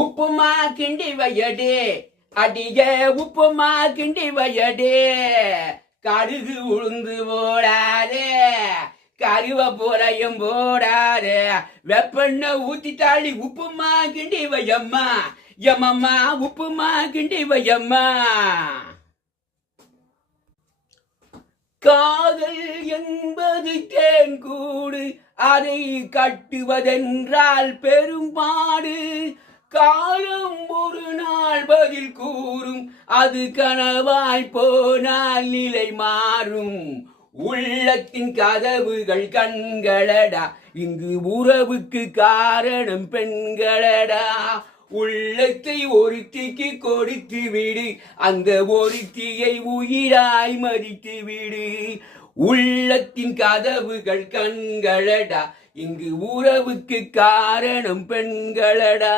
உப்புமா கிண்டி வையடே அடிக உப்புமா கிண்டி வையடே கடுகு உளுந்து போடாதே கருவேப்பிலையும் போடாதே வெப்பெண்ண ஊத்திட்டாளி உப்புமா கிண்டி வையம்மா எம்மம்மா உப்புமா கிண்டி வையம்மா. காதல் என்பது தேன் கூடு அதை கட்டுவதென்றால் பெரும்பாடு காலம் ஒரு நாள் பதில் கூறும் அது கனவாய் போனால் நிலை மாறும். உள்ளத்தின் கதவுகள் கண்களடா இங்கு உறவுக்கு காரணம் பெண்களடா. உள்ளத்தை ஒருத்திக்கு கொடுத்து விடு அந்த ஒருத்தியை உயிராய் மதித்து விடு. உள்ளத்தின் கதவுகள் கண்களடா இங்கு உறவுக்கு காரணம் பெண்களடா.